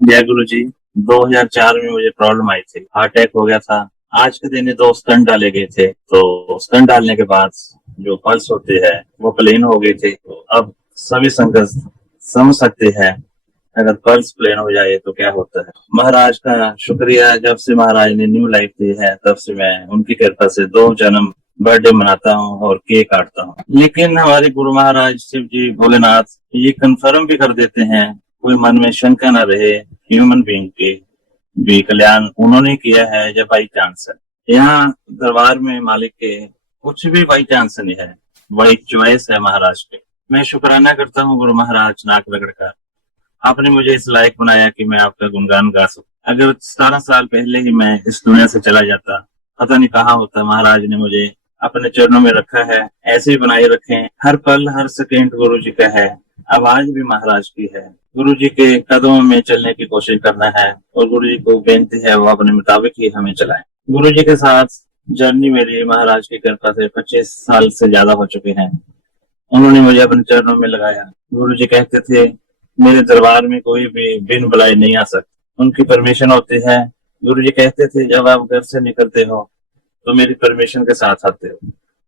जय गुरु जी। 2004 में मुझे प्रॉब्लम आई थी, हार्ट अटैक हो गया था। आज के दिन ही 2 स्टंट डाले गए थे, तो स्टंट डालने के बाद जो पल्स होती है वो प्लेन हो गई थी। तो अब सभी संगत समझ सकते हैं, अगर पल्स प्लेन हो जाए तो क्या होता है। महाराज का शुक्रिया, जब से महाराज ने न्यू लाइफ दी है तब से मैं उनकी कृपा से 2 जन्म बर्थडे मनाता हूँ और केक काटता हूँ। लेकिन हमारे गुरु महाराज शिव जी भोलेनाथ ये कंफर्म भी कर देते हैं, कोई मन में शंका न रहे, ह्यूमन बीइंग के भी कल्याण उन्होंने किया है जब बाई चांस है। यहाँ दरबार में मालिक के कुछ भी बाई चांस नहीं है, वही चॉइस है महाराज के। मैं शुक्राना करता हूँ गुरु महाराज नाक रगड़ कर, आपने मुझे इस लायक बनाया कि मैं आपका गुणगान गा सकूं। अगर 17 साल पहले ही मैं इस दुनिया से चला जाता, पता नहीं कहाँ होता। महाराज ने मुझे अपने चरणों में रखा है, ऐसे ही बनाए रखें। हर पल हर सेकेंड गुरु जी का है, आवाज भी महाराज की है। गुरु जी के कदमों में चलने की कोशिश करना है और गुरु जी को बेनती है वो अपने मुताबिक ही हमें चलाए। गुरु जी के साथ जर्नी मेरी महाराज की कृपा से 25 साल से ज्यादा हो चुके हैं। उन्होंने मुझे अपने चरणों में लगाया। गुरु जी कहते थे मेरे दरबार में कोई भी बिन बुलाए नहीं आ सकता, उनकी परमिशन होती है। गुरु जी कहते थे जब आप घर से निकलते हो तो मेरी परमिशन के साथ आते हो,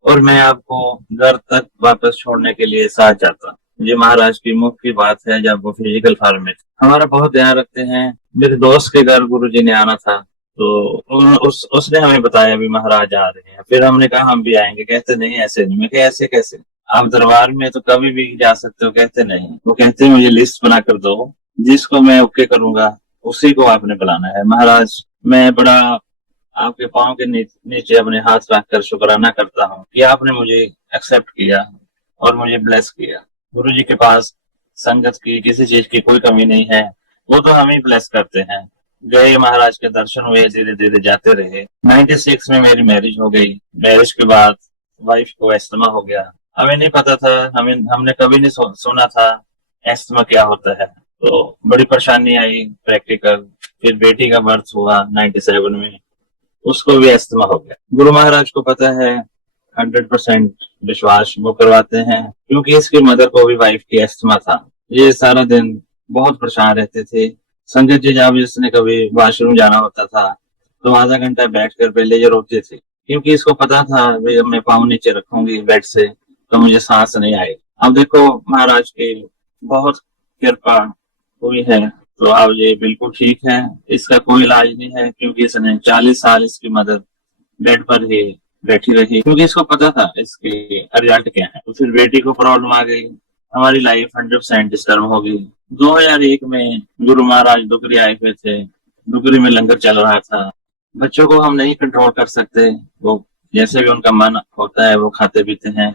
और मैं आपको घर तक वापस छोड़ने के लिए साथ जाता हूँ। ये महाराज की मुख की बात है जब वो फिजिकल फॉर्म में थे। हमारा बहुत ध्यान रखते हैं। मेरे दोस्त के घर गुरु जी ने आना था, तो उसने हमें बताया भी महाराज आ रहे हैं। फिर हमने कहा हम भी आएंगे। कहते नहीं ऐसे नहीं। मैं कहा ऐसे कैसे, आप दरबार में तो कभी भी जा सकते हो। कहते नहीं, वो कहते मुझे लिस्ट बना कर दो, जिसको मैं ओके करूंगा उसी को आपने बुलाना है। महाराज मैं बड़ा आपके पाँव के नीचे अपने हाथ रखकर शुक्राना करता हूँ कि आपने मुझे एक्सेप्ट किया और मुझे ब्लेस किया। गुरु जी के पास संगत की किसी चीज की कोई कमी नहीं है, वो तो हम ही ब्लेस करते हैं। गए महाराज के दर्शन हुए, धीरे धीरे जाते रहे। 96 में मेरी मैरिज हो गई। मैरिज के बाद वाइफ को एस्थमा हो गया। हमें नहीं पता था, हमने कभी नहीं सुना था एस्थमा क्या होता है। तो बड़ी परेशानी आई प्रैक्टिकल। फिर बेटी का बर्थ हुआ 97 में, उसको भी अस्थमा हो गया। गुरु महाराज को पता है, 100% विश्वास वो करवाते हैं, क्योंकि इसकी मदर को भी वाइफ की अस्थमा था। ये सारा दिन बहुत परेशान रहते थे। संजय जी जब जिसने कभी वॉशरूम जाना होता था तो आधा घंटा बैठकर पहले ये रोते थे, क्योंकि इसको पता था भाई अब मैं पाँव नीचे रखूंगी बेड से तो मुझे सांस नहीं आएगी। अब देखो महाराज की बहुत कृपा हुई है, तो अब ये बिल्कुल ठीक है। इसका कोई इलाज नहीं है, क्योंकि इसने 40 साल इसकी मदर बेड पर ही बैठी रही, क्योंकि इसको पता था इसके रिजल्ट क्या है। तो फिर बेटी को प्रॉब्लम आ गई, हमारी लाइफ 100% डिस्टर्ब हो गई। 2001 में गुरु महाराज डुगरी आए हुए थे। डुगरी में लंगर चल रहा था। बच्चों को हम नहीं कंट्रोल कर सकते, वो जैसे भी उनका मन होता है वो खाते पीते हैं।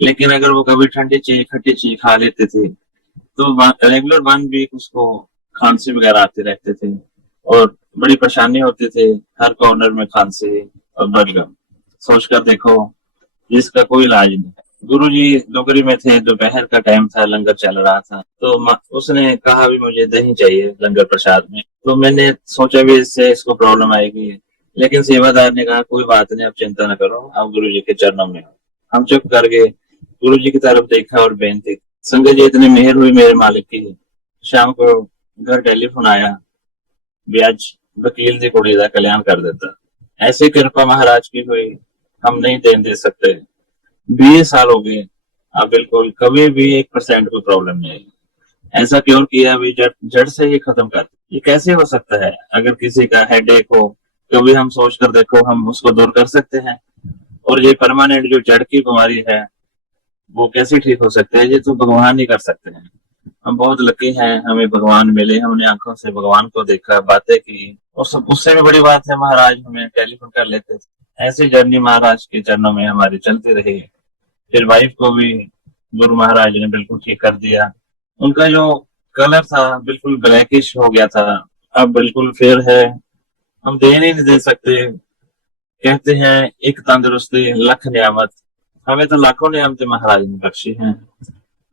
लेकिन अगर वो कभी ठंडी चीज खट्टी चीज खा लेते थे तो रेगुलर 1 वीक उसको खांसी वगैरह आते रहते थे और बड़ी परेशानी होती थी। हर कॉर्नर में खांसी और बलगम। सोचकर देखो, जिसका कोई इलाज नहीं है। गुरु जी नौकरी में थे, दोपहर का टाइम था, लंगर चल रहा था, तो उसने कहा भी मुझे दही चाहिए लंगर प्रसाद में। तो मैंने सोचा भी इससे इसको प्रॉब्लम आएगी, लेकिन सेवादार ने कहा कोई बात नहीं, आप चिंता न करो, आप गुरु जी के चरणों में हो। हम चुप करके गुरु जी की तरफ देखा और बेनती, संगत जी इतनी मेहर हुई मेरे मालिक की। शाम को घर टेलीफोन आया भी आज वकील की कुड़ी का कल्याण कर देता। ऐसी कृपा महाराज की हुई, हम नहीं देन दे सकते। 20 साल हो गए, अब बिल्कुल कभी भी 1% कोई प्रॉब्लम नहीं आई। ऐसा क्यों किया, अभी जड़ जड़ से ही खत्म कर। ये कैसे हो सकता है। अगर किसी का हेडेक हो कभी हम सोच कर देखो, हम उसको दूर कर सकते हैं। और ये परमानेंट जो जड़ की बीमारी है वो कैसे ठीक हो सकते हैं, ये तो भगवान ही कर सकते हैं। हम बहुत लकी हैं, हमें भगवान मिले, हमने आंखों से भगवान को देखा, बातें की। और सब उससे भी बड़ी बात है, महाराज हमें टेलीफोन कर लेते थे। ऐसी जर्नी महाराज के चरणों में हमारी चलती रही। फिर वाइफ को भी गुरु महाराज ने बिल्कुल ठीक कर दिया। उनका जो कलर था बिल्कुल ब्लैकिश हो गया था, अब बिल्कुल फेयर है। हम देन ही नहीं दे सकते। कहते हैं एक तंदुरुस्ती लख नियामत, हमें तो लाखों नियामतें महाराज ने बख्शी हैं।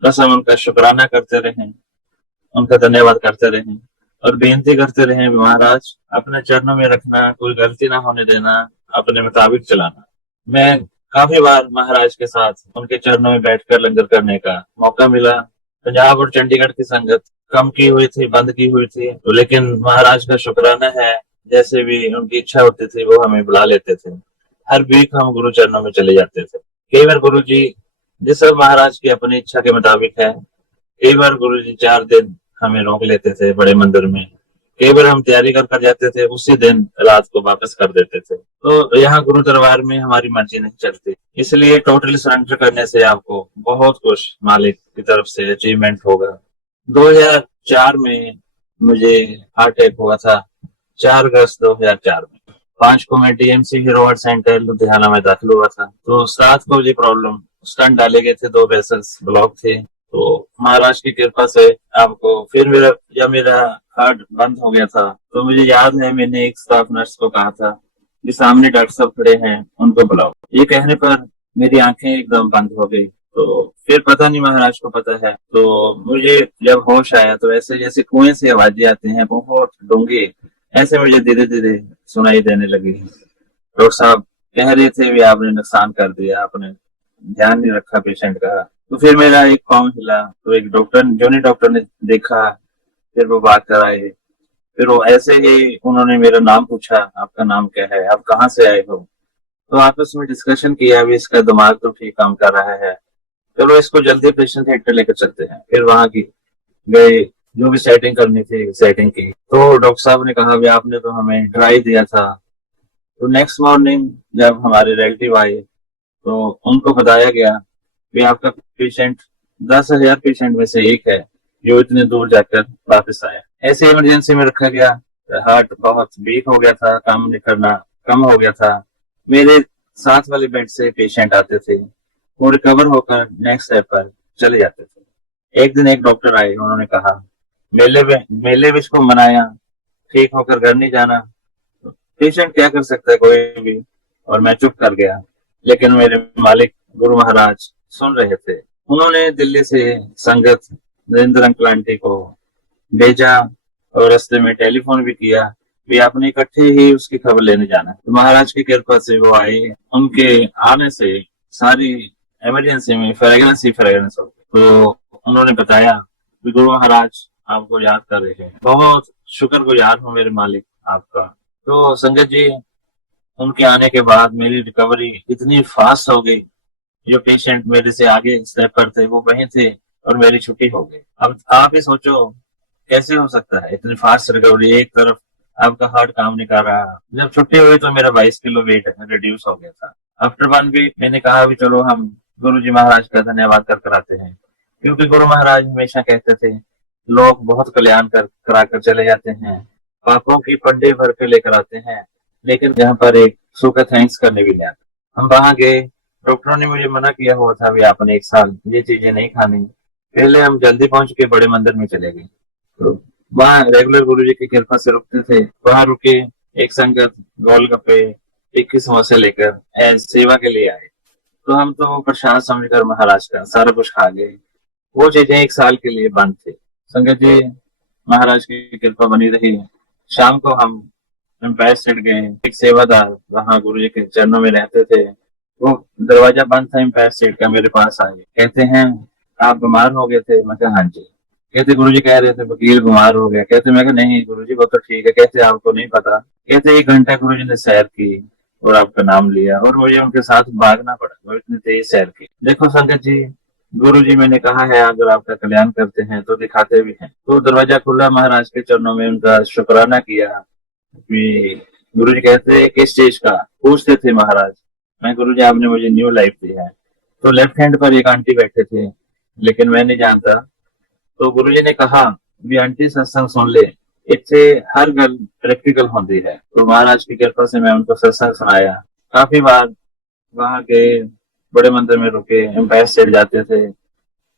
बस हम उनका शुक्राना करते रहें, उनका धन्यवाद करते रहें और बेनती करते रहें, महाराज अपने चरणों में रखना, कोई गलती ना होने देना, अपने मुताबिक चलाना। मैं काफी बार महाराज के साथ उनके चरणों में बैठकर लंगर करने का मौका मिला। पंजाब और चंडीगढ़ की संगत कम की हुई थी, बंद की हुई थी, तो लेकिन महाराज का शुक्राना है, जैसे भी उनकी इच्छा होती थी वो हमें बुला लेते थे। हर वीक हम गुरु चरणों में चले जाते थे। कई बार गुरु जी, जिस महाराज की अपनी इच्छा के मुताबिक है, कई बार गुरु जी 4 दिन हमें रोक लेते थे बड़े मंदिर में। कई बार हम तैयारी कर कर जाते थे, उसी दिन रात को वापस कर देते थे। तो यहाँ गुरु दरबार में हमारी मर्जी नहीं चलती, इसलिए टोटली सरेंडर करने से आपको बहुत कुछ मालिक की तरफ से अचीवमेंट होगा। 2004 में मुझे हार्ट अटैक हुआ था, 4 अगस्त 2004 में। 5 को मैं DMC hero heart centre Ludhiana में दाखिल हुआ था। तो 7 को मुझे प्रॉब्लम, स्टंट डाले गए थे, 2 वेसल्स ब्लॉक थे। तो महाराज की कृपा से आपको फिर मेरा हार्ट बंद हो गया था। तो मुझे याद है मैंने एक स्टाफ नर्स को कहा था कि सामने डॉक्टर साहब खड़े हैं, उनको बुलाओ। ये कहने पर मेरी आंखें एकदम बंद हो गई। तो फिर पता नहीं महाराज को पता है, तो मुझे जब होश आया तो ऐसे जैसे कुएं से आवाजें आती हैं बहुत डूंगी, ऐसे मुझे धीरे धीरे सुनाई देने लगी। डॉक्टर साहब कह रहे थे भी आपने नुकसान कर दिया, आपने ध्यान नहीं रखा पेशेंट का। तो फिर मेरा एक पाँव हिला, तो एक डॉक्टर, जूनियर डॉक्टर ने देखा, फिर वो बात कराए। फिर वो ऐसे ही उन्होंने मेरा नाम पूछा, आपका नाम क्या है, आप कहाँ से आए हो। तो आपस में डिस्कशन किया, अभी इसका दिमाग तो ठीक काम कर रहा है, चलो इसको जल्दी पेशेंट थिएटर लेकर चलते हैं। फिर वहां की गए, जो भी सेटिंग करनी थी सेटिंग की। तो डॉक्टर साहब ने कहा भी आपने तो हमें ड्राई दिया था। तो नेक्स्ट मॉर्निंग जब हमारे रिलेटिव आए तो उनको बताया गया कि आपका पेशेंट 10,000 पेशेंट में से एक है जो इतने दूर जाकर वापस आया। ऐसे इमरजेंसी में रखा गया। हार्ट बहुत वीक हो गया था, काम नहीं करना कम हो गया था। मेरे साथ वाले बेड से पेशेंट आते थे, वो रिकवर होकर नेक्स्ट स्टेप पर चले जाते थे। एक दिन एक डॉक्टर आए, उन्होंने कहा मेले में इसको मनाया, ठीक होकर घर नहीं जाना। पेशेंट क्या कर सकता है कोई भी, और मैं चुप कर गया। लेकिन मेरे मालिक गुरु महाराज सुन रहे थे। उन्होंने दिल्ली से संगत नरेंद्र अंकल आंटी को भेजा और रास्ते में टेलीफोन भी किया कि आपने इकट्ठे ही उसकी खबर लेने जाना। तो महाराज की कृपा से वो आए, उनके आने से सारी इमरजेंसी में फ्रेगनेंस हो गई। तो उन्होंने बताया कि गुरु महाराज आपको याद कर रहे हैं, बहुत शुक्रगुजार हूँ मेरे मालिक आपका। तो संगत जी, उनके आने के बाद मेरी रिकवरी इतनी फास्ट हो गई, जो पेशेंट मेरे से आगे स्टेप पर थे वो वहीं थे और मेरी छुट्टी हो गई। अब आप ही सोचो कैसे हो सकता है इतनी फास्ट रिकवरी। एक तरफ आपका हार्ट काम नहीं कर रहा, जब छुट्टी हुई तो मेरा 22 किलो वेट रिड्यूस हो गया था। आफ्टर 1 वीक मैंने कहा भी चलो हम गुरु जी महाराज का धन्यवाद कर कराते हैं, क्योंकि गुरु महाराज हमेशा कहते थे लोग बहुत कल्याण करा कर चले जाते हैं, पापों की पंडे भर के लेकर आते हैं, लेकिन यहाँ पर एक सूखा थैंक्स करने भी नहीं आता। हम वहां गए, डॉक्टरों ने मुझे मना किया हुआ था भी आपने 1 साल ये चीजें नहीं खानी। पहले हम जल्दी पहुंच के बड़े मंदिर में चले गए। तो वहाँ रेगुलर गुरु जी की कृपा से रुकते थे, वहां रुके, एक संगत गोलगप्पे 21 समोसे लेकर एज सेवा के लिए आए। तो हम तो प्रसाद समझकर महाराज का सारा कुछ खा गए। वो चीजें 1 साल के लिए बंद थी। संगत जी, महाराज की कृपा बनी रही। शाम को हम एम्पायर स्टेट गए, एक सेवादार वहाँ गुरु जी के चरणों में रहते थे, वो दरवाजा बंद था एम्पायर स्टेट का, मेरे पास आए, कहते हैं आप बीमार हो गए थे। मैं कहा हाँ जी। कहते गुरु जी कह रहे थे वकील बीमार हो गया। कहते मैं कहा नहीं गुरु जी वो तो ठीक है। कहते आपको नहीं पता। कहते 1 घंटा गुरु जी ने सैर की और आपका नाम लिया और मुझे उनके साथ भागना पड़ा, वो इतनी तेज सैर की। देखो संगत जी, गुरु जी मैंने कहा है अगर आपका कल्याण करते हैं तो दिखाते भी हैं। तो दरवाजा खुला, महाराज के चरणों में उनका शुक्राना किया। गुरु जी कहते किस चीज का पूछते थे महाराज। मैं गुरु जी आपने मुझे न्यू लाइफ दी है। तो लेफ्ट हैंड पर एक आंटी बैठे थे, लेकिन मैं नहीं जानता। तो गुरु जी ने कहा भी आंटी सत्संग सुन ले, इससे हर गल प्रैक्टिकल होती है। तो महाराज की कृपा से मैं उनको सत्संग सुनाया। काफी बार वहां के बड़े मंदिर में रुके, एम्पायर स्टेट जाते थे,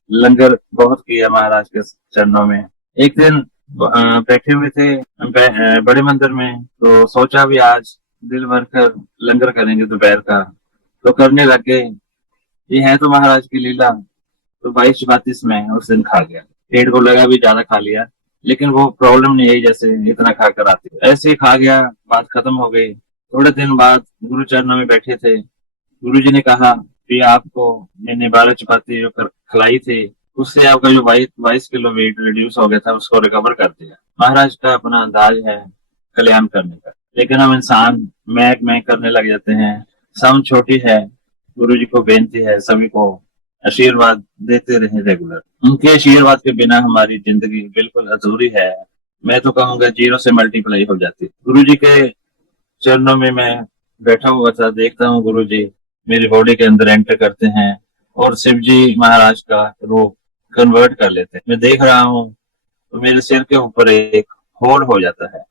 लंगर बहुत किया महाराज के चरणों में। एक दिन बैठे हुए थे बड़े मंदिर में, तो सोचा भी आज दिल भर कर लंगर करेंगे दोपहर का। तो करने लगे। ये है तो महाराज की लीला। तो 22-32 में उस दिन खा गया। पेट को लगा भी ज्यादा खा लिया, लेकिन वो प्रॉब्लम नहीं है जैसे इतना खा कर आती, ऐसे ही खा गया, बात खत्म हो गई। थोड़े दिन बाद गुरु चरणों में बैठे थे, गुरु जी ने कहा कि आपको मैंने 12 चपाती जो खिलाई थी उससे आपका जो 22 किलो वेट रिड्यूस हो गया था उसको रिकवर कर दिया। महाराज का अपना अंदाज है कल्याण करने का, लेकिन हम इंसान मैक मैक करने लग जाते हैं। सम छोटी है, गुरु जी को बेनती है सभी को आशीर्वाद देते रहे रेगुलर। उनके आशीर्वाद के बिना हमारी जिंदगी बिल्कुल अधूरी है। मैं तो कहूंगा जीरो से मल्टीप्लाई हो जाती। गुरु जी के चरणों में मैं बैठा हुआ था, देखता हूँ गुरु जी मेरी बॉडी के अंदर एंटर करते हैं और शिव जी महाराज का रूप कन्वर्ट कर लेते हैं। मैं देख रहा हूँ तो मेरे सिर के ऊपर एक होल हो जाता है।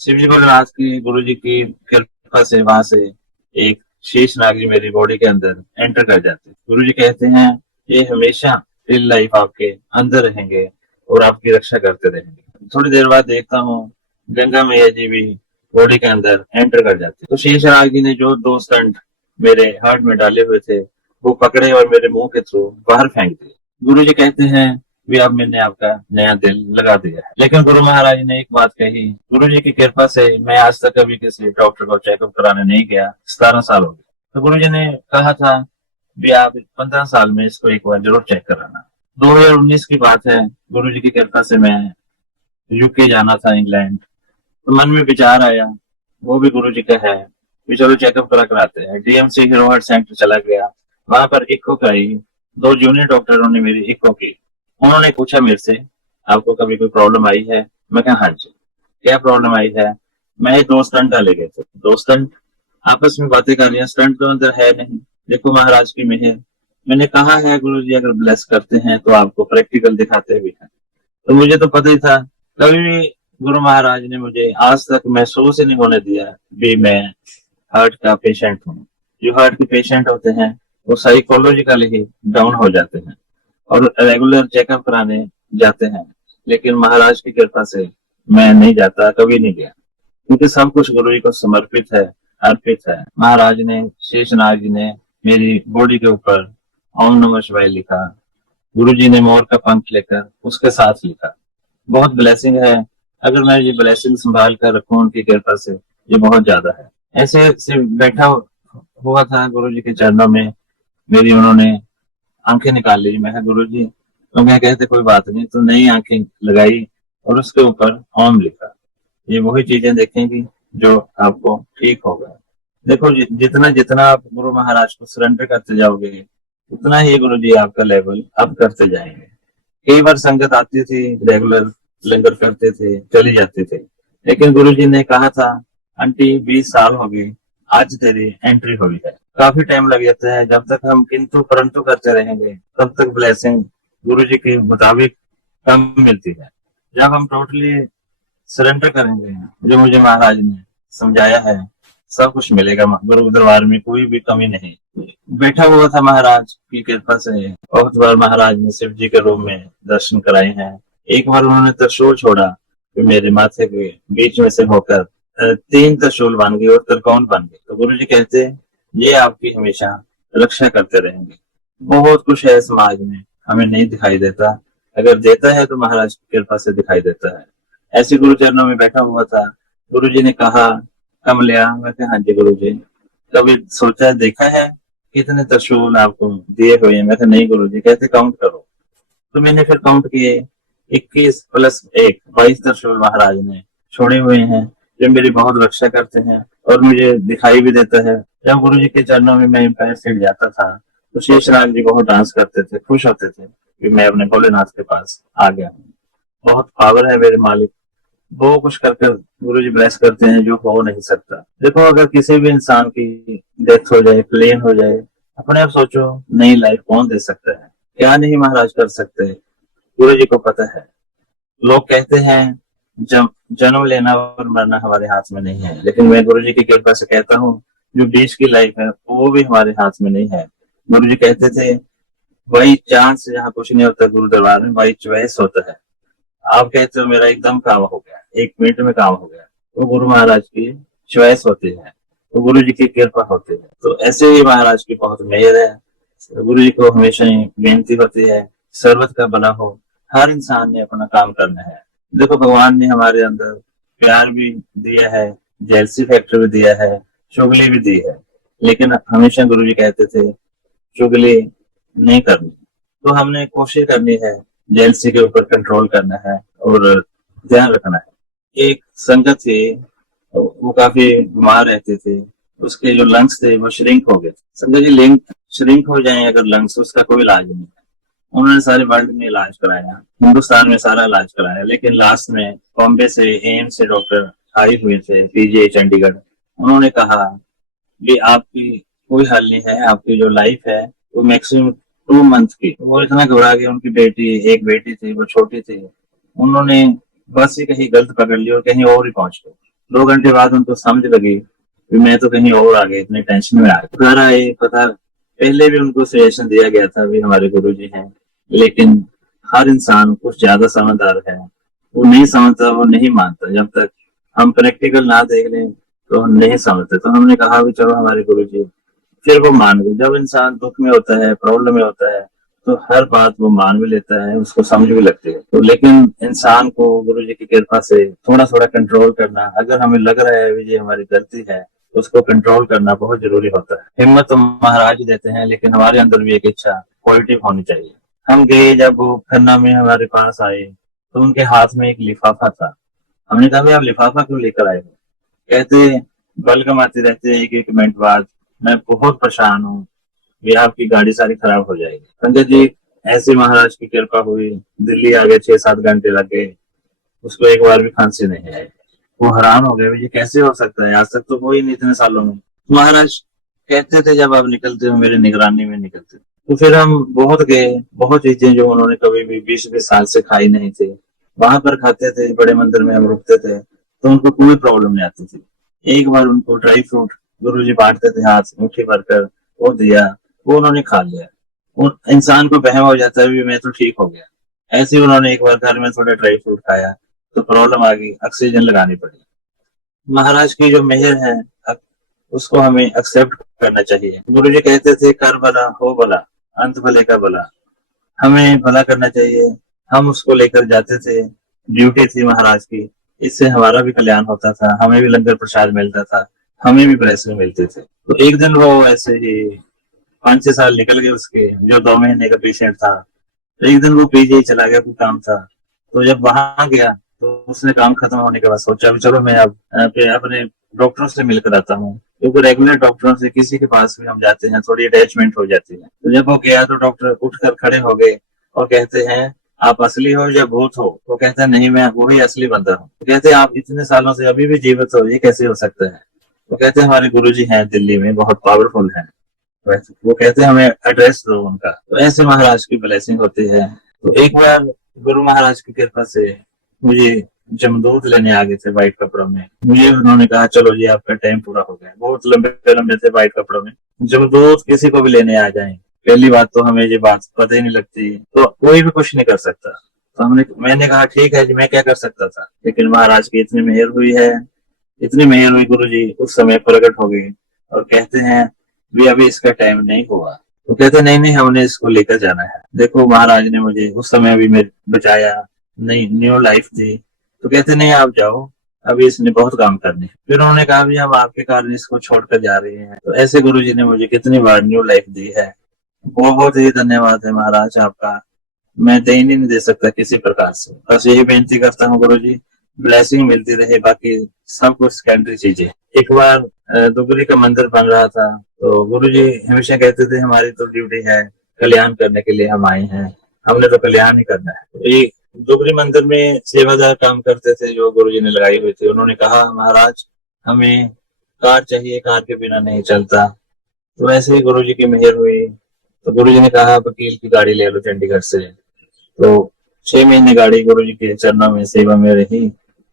शिव जी महाराज की गुरु जी की कृपा से वहां से एक शेष नागी मेरी बॉडी के अंदर एंटर कर जाते। गुरु जी कहते हैं ये हमेशा टिल लाइफ आपके अंदर रहेंगे और आपकी रक्षा करते रहेंगे। थोड़ी देर बाद देखता हूँ गंगा मैया जी भी बॉडी के अंदर एंटर कर जाते। तो शेष नाग जी ने जो 2 स्टंट मेरे हार्ट में डाले हुए थे वो पकड़े और मेरे मुंह के थ्रू बाहर फेंक दिए। गुरु जी कहते हैं भी अब मैंने आपका नया दिल लगा दिया है। लेकिन गुरु महाराज ने एक बात कही, गुरु जी की कृपा से मैं आज तक कभी किसी डॉक्टर को चेकअप कराने नहीं गया, 17 साल हो गए। तो गुरु जी ने कहा था भी आप 15 साल में इसको एक बार जरूर चेक कराना। 2019 की बात है, गुरु जी की कृपा से मैं यूके जाना था, इंग्लैंड। तो मन में विचार आया, वो भी गुरु जी का है भी चलो चेकअप करा कराते हैं। डीएमसी हीरो हार्ट सेंटर चला गया, वहां पर इको कराई। 2 जूनियर डॉक्टरों ने मेरी इको की। उन्होंने पूछा मेरे से आपको कभी कोई प्रॉब्लम आई है? मैं कहा हाँ जी। क्या प्रॉब्लम आई है? मैं 2 स्टंट डाले गए थे। 2 स्टंट आपस में बातें कर रही हैं, स्टंट तो अंदर है नहीं। देखो महाराज की मेहर। मैंने कहा है गुरु जी अगर ब्लेस करते हैं तो आपको प्रैक्टिकल दिखाते भी हैं। तो मुझे तो पता ही था। कभी भी गुरु महाराज ने मुझे आज तक महसूस ही नहीं होने दिया भी मैं हार्ट का पेशेंट हूँ। जो हार्ट के पेशेंट होते हैं वो साइकोलॉजिकली ही डाउन हो जाते हैं और रेगुलर चेकअप कराने जाते हैं। लेकिन महाराज की कृपा से मैं नहीं जाता, कभी नहीं गया, क्योंकि सब कुछ गुरु जी को समर्पित है, अर्पित है। महाराज ने, शेषनाग जी ने मेरी बॉडी के ऊपर ओम नमः शिवाय लिखा। गुरु जी ने मोर का पंख लेकर उसके साथ लिखा। बहुत ब्लेसिंग है। अगर मैं ये ब्लेसिंग संभाल कर रखूं उनकी कृपा से, ये बहुत ज्यादा है। ऐसे से बैठा हुआ था गुरु जी के चरणों में, मेरी उन्होंने आंखें निकाल ली। मैं गुरु जी, तो मैं कहते कोई बात नहीं, तो नई आंखें लगाई और उसके ऊपर ओम लिखा। ये वही चीजें देखेंगी जो आपको ठीक होगा। देखो जितना जितना आप गुरु महाराज को सरेंडर करते जाओगे उतना ही गुरु जी आपका लेवल अप करते जाएंगे। कई बार संगत आती थी, रेगुलर लंगर करते थे, चली जाते थे, लेकिन गुरु जी ने कहा था आंटी 20 साल हो गई, आज तेरी एंट्री हुई है। काफी टाइम लग जाता है, जब तक हम किंतु परंतु करते रहेंगे तब तक ब्लेसिंग गुरु जी के मुताबिक कम मिलती है। जब हम टोटली सरेंडर करेंगे, जो मुझे महाराज ने समझाया है, सब कुछ मिलेगा। गुरु दरबार में कोई भी कमी नहीं। बैठा हुआ था महाराज की कृपा से, बहुत बार महाराज ने शिव जी के रूप में दर्शन कराए हैं। एक बार उन्होंने त्रिशूल छोड़ा तो मेरे माथे के बीच में से होकर 3 त्रिशूल बन गए और त्रिकोण बन गए। तो गुरु जी कहते ये आपकी हमेशा रक्षा करते रहेंगे। बहुत कुछ है समाज में, हमें नहीं दिखाई देता, अगर देता है तो महाराज की कृपा से दिखाई देता है। ऐसे गुरु चरणों में बैठा हुआ था, गुरु जी ने कहा कमलिया। मैं कहा हाँ जी गुरु जी। कभी सोचा देखा है कितने त्रिशूल आपको दिए हुए हैं? मैं कहा नहीं गुरु जी। कहते काउंट करो। तो मैंने फिर काउंट किए, 21 + 1, 22 त्रिशूल महाराज ने छोड़े हुए हैं जो मेरी बहुत रक्षा करते हैं और मुझे दिखाई भी देता है। जब गुरु जी के चरणों में मैं पैर सीट जाता था तो शेषनाग जी बहुत डांस करते थे, खुश होते थे कि मैं अपने भोलेनाथ के पास आ गया हूँ। बहुत पावर है मेरे मालिक, वो कुछ कर कर गुरु जी ब्लेस करते हैं जो हो नहीं सकता। देखो अगर किसी भी इंसान की डेथ हो जाए, प्लेन हो जाए, अपने आप सोचो नई लाइफ कौन दे सकता है? क्या नहीं महाराज कर सकते, गुरु जी को पता है। लोग कहते हैं जब जन्म लेना और मरना हमारे हाथ में नहीं है, लेकिन मैं गुरु जी की कृपा से कहता हूँ जो बीच की लाइफ है वो भी हमारे हाथ में नहीं है। गुरु जी कहते थे बाई चांस जहाँ कुछ नहीं होता गुरु दरबार में बाई चॉइस होता है। आप कहते हो मेरा एकदम काम हो गया, 1 मिनट में काम हो गया, वो गुरु महाराज की चॉइस होती है, तो गुरु जी की कृपा होती है। तो ऐसे ही महाराज की बहुत मेहर है। गुरु जी को हमेशा ही बेनती होती है सर्वत का भला हो, हर इंसान ने अपना काम करना है। देखो भगवान ने हमारे अंदर प्यार भी दिया है, जेलसी फैक्टर भी दिया है, चुगली भी दी है, लेकिन हमेशा गुरु जी कहते थे चुगली नहीं करनी। तो हमने कोशिश करनी है जेएलसी के ऊपर कंट्रोल करना है और ध्यान रखना है। एक संगत थी, वो काफी बीमार रहते थे, उसके जो लंग्स थे वो श्रिंक हो गए। संगत जी, लिंक श्रिंक हो जाए अगर लंग्स, उसका कोई इलाज नहीं है। उन्होंने सारे वर्ल्ड में इलाज कराया, हिंदुस्तान में सारा इलाज कराया, लेकिन लास्ट में बॉम्बे से एम्स से डॉक्टर आए हुए थे, पीजीआई चंडीगढ़। उन्होंने कहा कि आपकी कोई हल नहीं है, आपकी जो लाइफ है वो मैक्सिमम 2 मंथ की। वो इतना घबरा गए, उनकी बेटी, एक बेटी थी, वो छोटी थी। उन्होंने बस ही कहीं गलत पकड़ ली और कहीं और ही पहुंच गए। 2 घंटे बाद उनको समझ लगी कि मैं तो कहीं और आ गई, इतनी टेंशन में आ गए। घर आए, पता पहले भी उनको सजेशन दिया गया था, भी हमारे गुरुजी हैं, लेकिन हर इंसान कुछ ज्यादा समझदार है, वो नहीं समझता, वो नहीं मानता। जब तक हम प्रैक्टिकल ना देख लें तो हम नहीं समझते। तो हमने कहा भी चलो हमारे गुरुजी, फिर वो मान गए। जब इंसान दुख में होता है, प्रॉब्लम में होता है, तो हर बात वो मान भी लेता है, उसको समझ भी लगती है। तो लेकिन इंसान को गुरुजी की कृपा से थोड़ा थोड़ा कंट्रोल करना, अगर हमें लग रहा है ये हमारी गलती है, तो उसको कंट्रोल करना बहुत जरूरी होता है। हिम्मत तो महाराज ही देते हैं, लेकिन हमारे अंदर भी एक इच्छा पॉजिटिव होनी चाहिए। हम गए, जब वो खन्ना में हमारे पास आए तो उनके हाथ में एक लिफाफा था। हमने कहा आप लिफाफा क्यों लेकर आए हो? कहते बलगम आते रहते हैं एक एक मिनट बाद, मैं बहुत परेशान हूँ, ये आपकी गाड़ी सारी खराब हो जाएगी। संजय जी, ऐसे महाराज की कृपा हुई, दिल्ली आ गए, 6-7 घंटे लग गए, उसको एक बार भी खांसी नहीं आई। वो हैरान हो गए, ये कैसे हो सकता है, आज तक तो कोई नहीं इतने सालों में। महाराज कहते थे जब आप निकलते हो मेरी निगरानी में निकलते। तो फिर हम बहुत गए, बहुत चीजें जो उन्होंने कभी भी 20-20 साल से खाई नहीं थी, वहां पर खाते थे। बड़े मंदिर में हम रुकते थे तो उनको कोई प्रॉब्लम नहीं आती थी। एक बार उनको ड्राई फ्रूट गुरु जी बांटते थे, हाथ मुट्ठी भरकर वो दिया, वो उन्होंने खा लिया। उन इंसान को बहम हो जाता है भी मैं तो ठीक हो गया। ऐसे ही उन्होंने एक बार घर में थोड़ा ड्राई फ्रूट खाया तो प्रॉब्लम आ गई, ऑक्सीजन लगानी पड़ी। महाराज की जो मेहर है, उसको हमें एक्सेप्ट करना चाहिए। गुरु जी कहते थे कर भला हो भला, अंत भले का भला। हमें भला करना चाहिए, हम उसको लेकर जाते थे, ड्यूटी थी महाराज की। इससे हमारा भी कल्याण होता था, हमें भी लंगर प्रसाद मिलता था, हमें भी ब्लेसिंग मिलते थे। तो एक दिन वो ऐसे ही 5-6 साल निकल गए उसके, जो 2 महीने का पेशेंट था। तो एक दिन वो पीजीआई चला गया, कोई काम था। तो जब वहां गया तो उसने काम खत्म होने के बाद सोचा भी चलो मैं अब अपने डॉक्टरों से मिलकर आता हूँ, क्योंकि रेगुलर डॉक्टरों से किसी के पास भी हम जाते हैं थोड़ी अटैचमेंट हो जाती है। तो जब वो गया तो डॉक्टर उठकर खड़े हो गए और कहते हैं आप असली हो या भूत हो? वो कहता है नहीं, मैं वही असली बंदा हूँ। तो कहते हैं आप इतने सालों से अभी भी जीवित हो, ये कैसे हो सकता है? वो कहते हैं हमारे गुरुजी हैं दिल्ली में, बहुत पावरफुल हैं। वो कहते हैं हमें एड्रेस दो उनका। तो ऐसे महाराज की ब्लेसिंग होती है। तो एक बार गुरु महाराज की कृपा से मुझे जमदूत लेने आ गए थे व्हाइट कपड़ों में। मुझे उन्होंने कहा चलो जी आपका टाइम पूरा हो गया। बहुत लंबे लंबे थे व्हाइट कपड़ों में। जमदूत किसी को भी लेने आ जाए, पहली बात तो हमें ये बात पता ही नहीं लगती, तो कोई भी कुछ नहीं कर सकता। तो मैंने कहा ठीक है जी, मैं क्या कर सकता था। लेकिन महाराज की इतनी मेहर हुई है, इतनी मेहर हुई, गुरु जी उस समय प्रकट हो गए और कहते हैं भी अभी इसका टाइम नहीं हुआ। तो कहते नहीं नहीं, हमने इसको लेकर जाना है। देखो महाराज ने मुझे उस समय भी मेरे बचाया, नई न्यू लाइफ दी। तो कहते नहीं आप जाओ, अभी इसने बहुत काम करने। फिर उन्होंने कहा भी हम आपके कारण इसको छोड़कर जा रहे हैं। तो ऐसे गुरु जी ने मुझे कितनी बार न्यू लाइफ दी है। बहुत ही धन्यवाद है महाराज आपका, मैं दे ही नहीं दे सकता किसी प्रकार से। बस यही बेनती करता हूँ गुरु जी, ब्लेसिंग मिलती रहे, बाकी सब कुछ सेकेंडरी चीजें। एक बार दुगली का मंदिर बन रहा था, तो गुरु जी हमेशा कहते थे हमारी तो ड्यूटी है, कल्याण करने के लिए हम आए हैं, हमने तो कल्याण ही करना है। तो ये दुगली मंदिर में सेवादार काम करते थे जो गुरु जी ने लगाई हुई थी। उन्होंने कहा महाराज हमें कार चाहिए, कार के बिना नहीं चलता। तो ऐसे ही गुरु जी की मेहर हुई, तो गुरु जी ने कहा वकील की गाड़ी ले लो चंडीगढ़ से। तो 6 महीने गाड़ी गुरु जी के चरणों में सेवा में रही।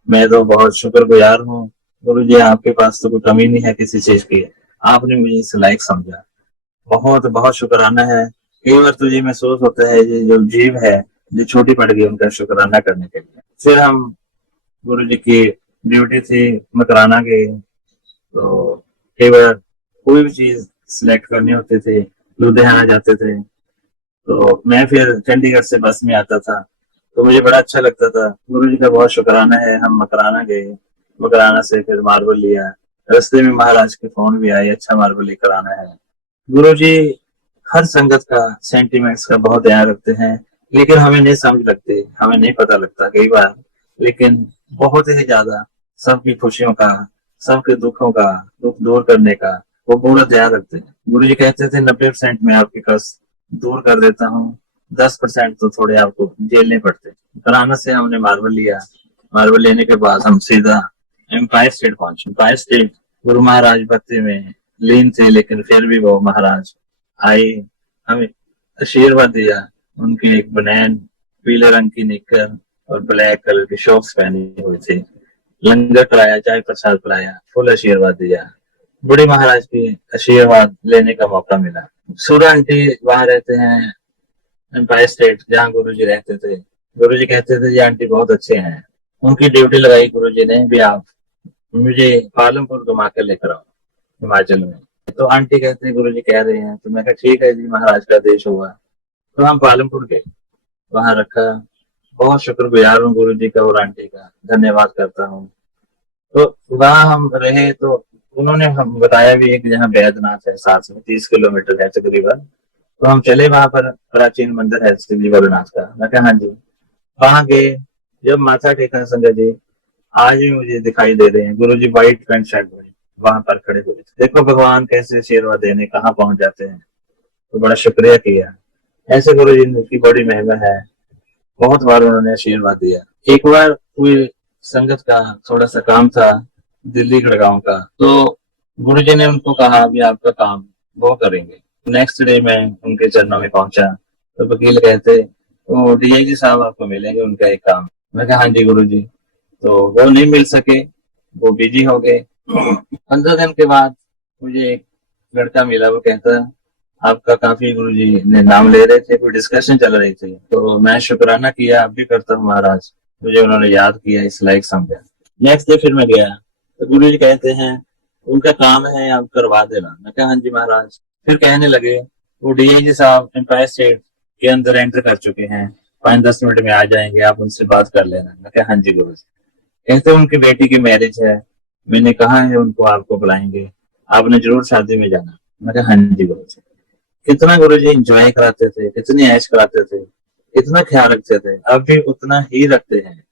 मैं तो बहुत शुक्रगुजार हूँ गुरु जी, आपके पास तो कोई कमी नहीं है किसी चीज की, आपने मुझे इस लायक समझा। बहुत बहुत शुक्राना है। कई बार तो ये महसूस होता है ये जो जीव है, जो छोटी पड़ गई, उनका शुक्राना करने के लिए। फिर हम गुरु जी की ड्यूटी थी मकराना के, तो कई बार कोई भी चीज सिलेक्ट करनी होती थी, लुधियाना जाते थे। तो मैं फिर चंडीगढ़ से बस में आता था, तो मुझे बड़ा अच्छा लगता था। गुरु जी का बहुत शुक्राना है, हम मकराना गए, मकराना से फिर मार्बल लिया। रास्ते में महाराज के फोन भी आए, अच्छा मार्बल लेकर आना है। गुरु जी हर संगत का सेंटिमेंट्स का बहुत ध्यान रखते हैं, लेकिन हमें नहीं समझ लगती, हमें नहीं पता लगता कई बार, लेकिन बहुत ही ज्यादा सबकी खुशियों का, सबके दुखों का, दुख दूर करने का वो पूरा ध्यान रखते हैं। गुरु जी कहते थे 90% में आपके कष्ट दूर कर देता हूँ, 10% तो थोड़े आपको झेलने पड़ते। बनारस से हमने मार्बल लिया, मार्बल लेने के बाद हम सीधा एम्पायर स्टेट पहुंचे। एम्पायर स्टेट गुरु महाराज भक्ति में लीन थे, लेकिन फिर भी वो महाराज आई, हमें आशीर्वाद दिया। उनकी एक बनैन पीले रंग की निक्कर और ब्लैक कलर की शॉर्ट्स पहनी हुई थी, लंगर कराया, चाय प्रसाद पिलाया, फुल आशीर्वाद दिया। बूढ़ी महाराज की आशीर्वाद लेने का मौका मिला। सूरा आंटी वहां रहते हैं एम्पायर स्टेट, जहाँ गुरु जी रहते थे। गुरु जी कहते थे ये आंटी बहुत अच्छे हैं। उनकी ड्यूटी लगाई गुरु जी ने भी, आप मुझे पालमपुर घुमा कर लेकर आओ हिमाचल में। तो आंटी कहते हैं गुरु जी कह रहे हैं, तो मैं कहा ठीक है जी, महाराज का आदेश हुआ। तो हम पालमपुर गए, वहां रखा। बहुत शुक्रगुजार हूँ गुरु जी का और आंटी का, धन्यवाद करता हूँ। तो वहां हम रहे, तो उन्होंने हम बताया भी एक जहाँ बैद्यनाथ है साथ में, 30 किलोमीटर है तकरीबन। तो हम चले वहां पर, प्राचीन मंदिर है श्री भोलेनाथ का। मैं कहा हाँ जी। वहां गए, जब माथा टेका संजय जी, आज भी मुझे दिखाई दे रहे हैं गुरु जी व्हाइट पैंट शर्ट में वहां पर खड़े हुए थे। देखो भगवान कैसे आशीर्वाद देने कहाँ पहुंच जाते हैं। तो बड़ा शुक्रिया किया। ऐसे गुरु जी की बड़ी महिमा है, बहुत बार उन्होंने आशीर्वाद दिया। एक बार कोई संगत का थोड़ा सा काम था दिल्ली गुड़गांव का, तो गुरु जी ने उनको कहा भी आपका काम वो करेंगे। नेक्स्ट डे मैं उनके चरणों में पहुंचा, तो वकील कहते तो डीआईजी साहब आपको मिलेंगे, उनका एक काम। मैं कहा हाँ जी गुरु जी। तो वो नहीं मिल सके, वो बिजी हो गए। 15 दिन के बाद मुझे एक लड़का मिला, वो कहता आपका काफी गुरुजी ने नाम ले रहे थे, कोई डिस्कशन चल रही थी। तो मैं शुक्राना किया, अब भी करता हूँ महाराज, मुझे उन्होंने याद किया, इस लायक समझा। नेक्स्ट डे फिर मैं गया, तो गुरु जी कहते हैं उनका काम है आप करवा देना। मैं कहा हाँ जी महाराज। फिर कहने लगे वो डीआईजी साहब एम्पायर स्टेट के अंदर एंटर कर चुके हैं, 5-10 मिनट में आ जाएंगे, आप उनसे बात कर लेना। मैं कहा हाँ जी गुरु जी। कहते उनकी बेटी की मैरिज है, मैंने कहा है उनको आपको बुलाएंगे, आपने जरूर शादी में जाना। मैं कहा हाँ जी गुरु जी। कितना गुरुजी एंजॉय कराते थे, कितनी ऐश कराते थे, कितना ख्याल रखते थे, अब भी उतना ही रखते हैं।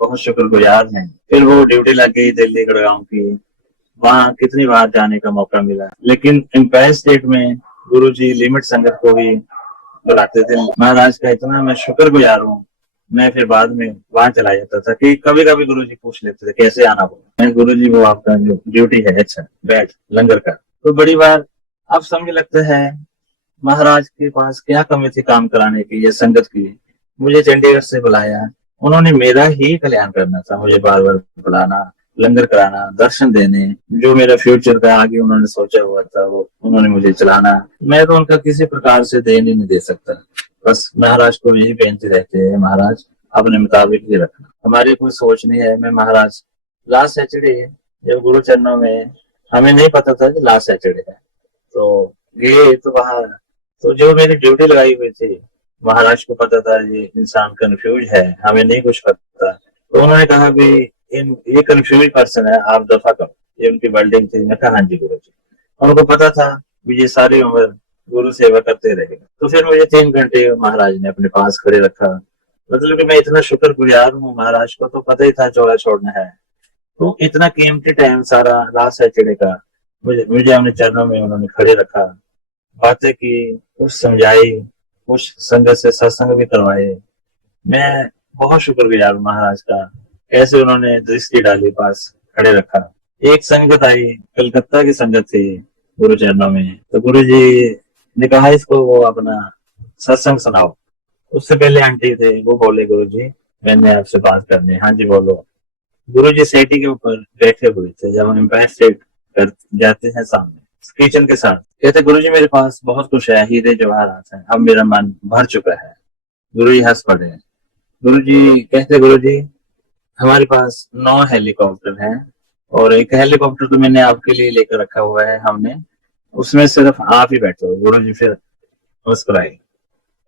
बहुत शुक्रगुजार हैं। फिर वो ड्यूटी लग गई दिल्ली गुड़गांव की, वहां कितनी बार जाने का मौका मिला, लेकिन एम्पायर स्टेट में गुरुजी लिमिट संगत को ही बुलाते थे। महाराज का इतना मैं शुक्रगुजार हूँ। मैं फिर बाद में वहां चला जाता था कि कभी कभी गुरुजी पूछ लेते थे कैसे आना होगा। मैं गुरुजी वो आपका जो ड्यूटी है, अच्छा बैठ लंगर का। तो बड़ी बार अब समझ लगता है महाराज के पास क्या कमी थी काम कराने की या संगत की। मुझे चंडीगढ़ से बुलाया, उन्होंने मेरा ही कल्याण करना था, मुझे बार बार बुलाना, लंगर कराना, दर्शन देने, जो मेरा फ्यूचर का आगे उन्होंने सोचा हुआ था वो उन्होंने मुझे चलाना। मैं तो उनका किसी प्रकार से देन ही नहीं दे सकता। बस महाराज को यही बेनती रहती है, महाराज अपने मुताबिक ही रखना, हमारी कोई सोच नहीं है। मैं महाराज लास्ट सैटरडे जब गुरु चरणों में, हमें नहीं पता था कि लास्ट सैटरडे है, तो गए तो वहां, तो जो मेरी ड्यूटी लगाई हुई थी, महाराज को पता था ये इंसान कंफ्यूज है, हमें नहीं कुछ पता। तो उन्होंने कहा भी ये कंफ्यूज पर्सन है, आप दफा करो। ये उनकी बिल्डिंग थी। मैं कहा हाँ जी गुरु जी। उनको पता था भी ये सारी उम्र गुरु सेवा करते रहेगा। तो फिर मुझे 3 घंटे महाराज ने अपने पास खड़े रखा। मतलब कि मैं इतना शुक्रगुजार हूँ महाराज को, तो पता ही था चौड़ा छोड़ना है। तो इतना कीमती टाइम सारा लास्ट सैटरडे का मुझे अपने चरणों में उन्होंने खड़े रखा, बातें की, कुछ समझाई, कुछ संगत से सत्संग भी करवाए। मैं बहुत शुक्रगुजार महाराज का, कैसे उन्होंने दृष्टि डाली, पास खड़े रखा। एक संगत आई, कलकत्ता की संगत थी गुरु चरणों में, तो गुरु जी ने कहा इसको वो अपना सत्संग सुनाओ। उससे पहले आंटी थे, वो बोले गुरु जी मैंने आपसे बात करनी है। हाँ जी बोलो। गुरु जी सेठी के ऊपर बैठे हुए थे, जब हम एम्पायर स्टेट कर जाते हैं सामने किचन के साथ। कहते गुरु जी मेरे पास बहुत कुछ है, हीरे जवाहरात हैं, अब मेरा मन भर चुका है। गुरु जी हंस पड़े। गुरु जी कहते गुरु जी हमारे पास 9 हेलीकॉप्टर हैं, और एक हेलीकॉप्टर तो मैंने आपके लिए लेकर रखा हुआ है हमने, उसमें सिर्फ आप ही बैठे हो। गुरु जी फिर मुस्कुराए।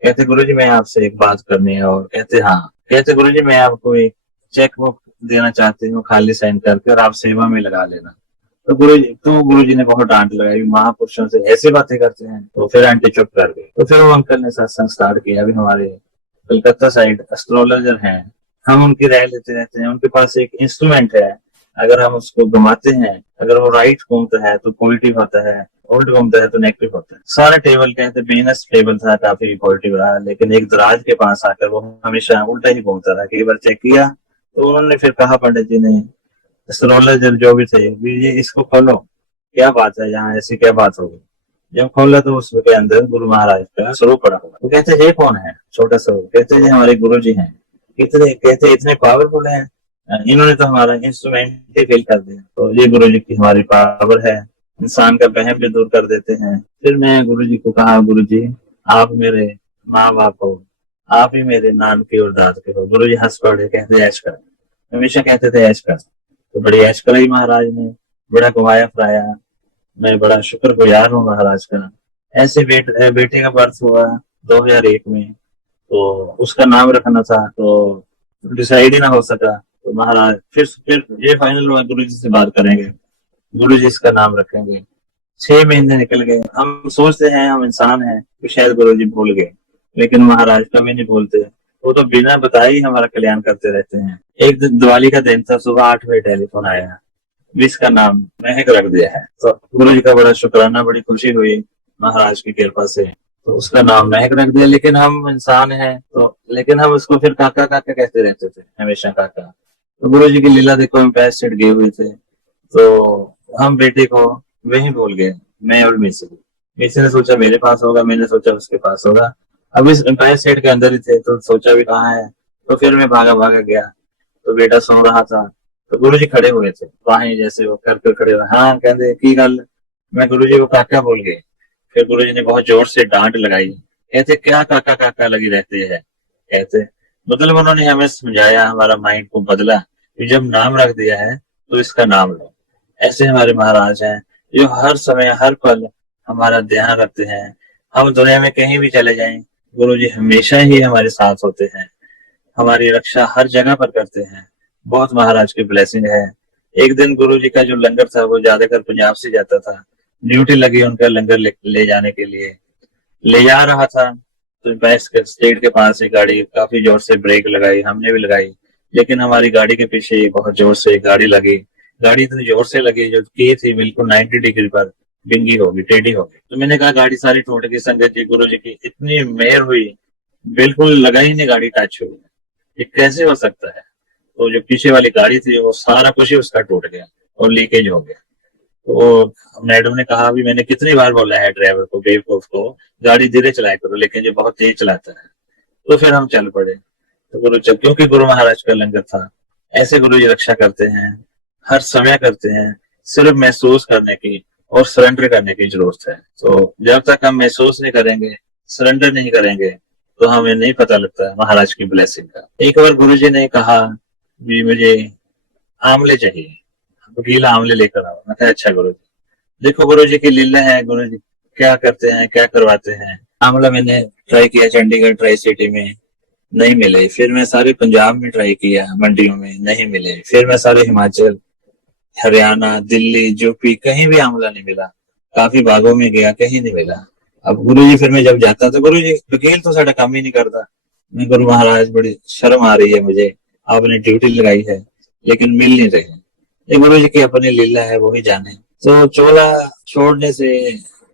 कहते गुरु जी मैं आपसे एक बात करनी है। और कहते हाँ। कहते गुरु जी मैं आपको एक चेक बुक देना चाहती हूँ, खाली साइन करके, और आप सेवा में लगा लेना। गुरु जी ने बहुत डांट लगाई, महापुरुषों से ऐसी बातें करते हैं। तो फिर आंटी चुप कर गई। तो फिर वो अंकल ने सत्संग स्टार्ट किया। अभी हमारे कलकत्ता साइड एस्ट्रोलॉजर हैं, हम उनकी राय लेते रहते हैं। उनके पास एक इंस्ट्रूमेंट है, अगर हम उसको घुमाते हैं, अगर वो राइट घूमता है तो पॉजिटिव होता है, उल्ट घूमता है तो नेगेटिव होता है। सारे टेबल कहते बीनस टेबल था, काफी पॉजिटिव रहा, लेकिन एक दराज के पास आकर वो हमेशा उल्टा ही घूमता रहा। कई बार चेक किया तो उन्होंने फिर कहा पंडित जी ने, एस्ट्रोलॉजर जो भी थे, ये इसको खोलो, क्या बात है, यहाँ ऐसी क्या बात होगी। जब खोला तो उसके अंदर गुरु महाराज का स्वरूप पड़ा हुआ। तो कहते ये कौन है, छोटा स्वरूप। कहते ये हमारे गुरु जी हैं। कहते इतने पावरफुल हैं, इन्होंने तो हमारा इंस्ट्रूमेंट ही फेल कर दिया। तो ये गुरु जी की हमारी पावर है, इंसान का वहम भी दूर कर देते हैं। फिर मैं गुरु जी को कहा, गुरु जी आप मेरे माँ बाप हो, आप ही मेरे नान के और दाद के हो। गुरु जी हंस पड़े, कहते ऐश कर। हमेशा कहते थे ऐश कर। तो बड़ी ऐश कराई महाराज ने, बड़ा घुमाया फिराया। मैं बड़ा शुक्रगुजार हूँ महाराज का। ऐसे बेटे का बर्थ हुआ 2001 में। तो उसका नाम रखना था, तो डिसाइड ही ना हो सका। तो महाराज फिर ये फाइनल हुआ, गुरु जी से बात करेंगे, गुरु जी इसका नाम रखेंगे। 6 महीने निकल गए। हम सोचते हैं हम इंसान हैं तो शायद गुरु जी भूल गए, लेकिन महाराज कभी नहीं भूलते। वो तो बिना बताए ही हमारा कल्याण करते रहते हैं। एक दिन दिवाली का दिन था, सुबह 8 बजे टेलीफोन आया, जिसका नाम महक रख दिया है। तो गुरु जी का बड़ा शुक्राना, बड़ी खुशी हुई महाराज की कृपा से। तो उसका नाम महक रख दिया। लेकिन हम इंसान हैं तो, लेकिन हम उसको फिर काका काका कहते रहते थे, हमेशा काका। तो गुरु जी की लीला देखो, हम पैर सेट गए हुए थे, तो हम बेटे को वही भूल गए, मैं और मिसी। मिसी ने सोचा मेरे पास होगा, मैंने सोचा उसके पास होगा। अब इस एम्पायर स्टेट के अंदर ही थे, तो सोचा भी कहाँ है। तो फिर मैं भागा भागा गया, तो बेटा सो रहा था। तो गुरु जी खड़े हुए थे वहां, जैसे वो कर खड़े हुए। हाँ कहते की गल, मैं गुरु जी को काका बोल गए। फिर गुरु जी ने बहुत जोर से डांट लगाई, कहते क्या काका काका लगी रहती है। कहते मतलब उन्होंने हमें समझाया, हमारा माइंड को बदला कि जब नाम रख दिया है तो इसका नाम लो। ऐसे हमारे महाराज हैं जो हर समय हर पल हमारा ध्यान रखते हैं। हम दुनिया में कहीं भी चले जाएं, गुरु जी हमेशा ही हमारे साथ होते हैं, हमारी रक्षा हर जगह पर करते हैं। बहुत महाराज की ब्लेसिंग है। एक दिन गुरु जी का जो लंगर था वो ज्यादातर पंजाब से जाता था। ड्यूटी लगी उनका लंगर ले जाने के लिए, ले जा रहा था। तो बैस के स्टेट के पास एक गाड़ी काफी जोर से ब्रेक लगाई, हमने भी लगाई, लेकिन हमारी गाड़ी के पीछे बहुत जोर से गाड़ी लगी। गाड़ी इतनी जोर से लगी जो की थी बिल्कुल 90 डिग्री पर बिंगी होगी, टेढ़ी होगी। तो मैंने कहा गाड़ी सारी टूट गई। संगत जी गुरु जी की इतनी मेहर हुई, बिल्कुल लगा ही नहीं गाड़ी टच हुई। ये कैसे हो सकता है। तो जो पीछे वाली गाड़ी थी वो सारा कुछ ही उसका टूट गया और लीकेज हो गया। तो मैडम ने कहा, भी मैंने कितनी बार बोला है ड्राइवर को, बेवकूफ को, गाड़ी धीरे चलाया करो, लेकिन ये बहुत तेज चलाता है। तो फिर हम चल पड़े। तो क्योंकि गुरु महाराज का लंगर था। ऐसे गुरु जी रक्षा करते हैं, हर समय करते हैं। सिर्फ महसूस करने की और सरेंडर करने की जरूरत है। तो जब तक हम महसूस नहीं करेंगे, सरेंडर नहीं करेंगे, तो हमें नहीं पता लगता महाराज की ब्लेसिंग का। एक बार गुरु जी ने कहा भी मुझे आंवले चाहिए, वकील आंवले लेकर आओ। मैं कहा अच्छा गुरु जी। देखो गुरु जी की लीला है, गुरु जी क्या करते हैं, क्या करवाते हैं। आंवला मैंने ट्राई किया चंडीगढ़ ट्राई सिटी में, नहीं मिले। फिर मैं सारे पंजाब में ट्राई किया, मंडियों में नहीं मिले। फिर मैं सारे हिमाचल, हरियाणा, दिल्ली, यूपी, कहीं भी आंवला नहीं मिला। काफी बागों में गया, कहीं नहीं मिला। अब गुरु जी फिर मैं जब जाता तो गुरु जी वकील तो साडा काम ही नहीं करता। मैं गुरु महाराज बड़ी शर्म आ रही है मुझे, आपने ड्यूटी लगाई है लेकिन मिल नहीं रहे। ये गुरु जी की अपनी लीला है, वो ही जाने। तो चोला छोड़ने से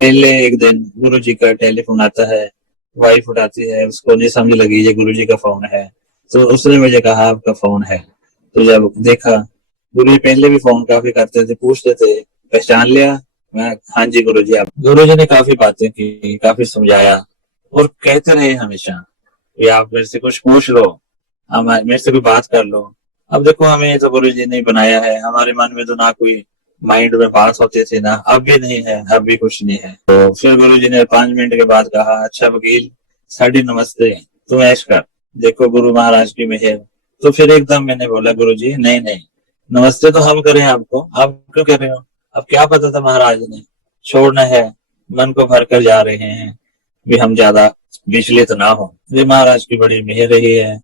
पहले एक दिन गुरु जी का टेलीफोन आता है, वाइफ उठाती है, उसको नहीं समझ लगी ये गुरु जी का फोन है। तो उसने मुझे कहा आपका फोन है। तो जब देखा, गुरु जी पहले भी फोन काफी करते थे, पूछते थे पहचान लिया। मैं हाँ जी गुरु जी। आप गुरु जी ने काफी बातें की, काफी समझाया और कहते रहे हमेशा कि आप मेरे से कुछ पूछ लो, हम मेरे से कोई बात कर लो। अब देखो हमें तो गुरु जी ने बनाया है, हमारे मन में तो ना कोई माइंड में बात होती थी ना, अब भी नहीं है, अब भी कुछ नहीं है। तो फिर गुरु जी ने 5 मिनट के बाद कहा अच्छा वकील साड़ी नमस्ते, तुम ऐश कर। देखो गुरु महाराज की मेहर। तो फिर एकदम मैंने बोला गुरु जी नहीं नहीं, नमस्ते तो हम करें आपको, आप क्यों कर रहे हो। अब क्या पता था महाराज ने छोड़ना है, मन को भर कर जा रहे हैं भी हम ज्यादा विचलित ना हो। ये महाराज की बड़ी मेहर रही है।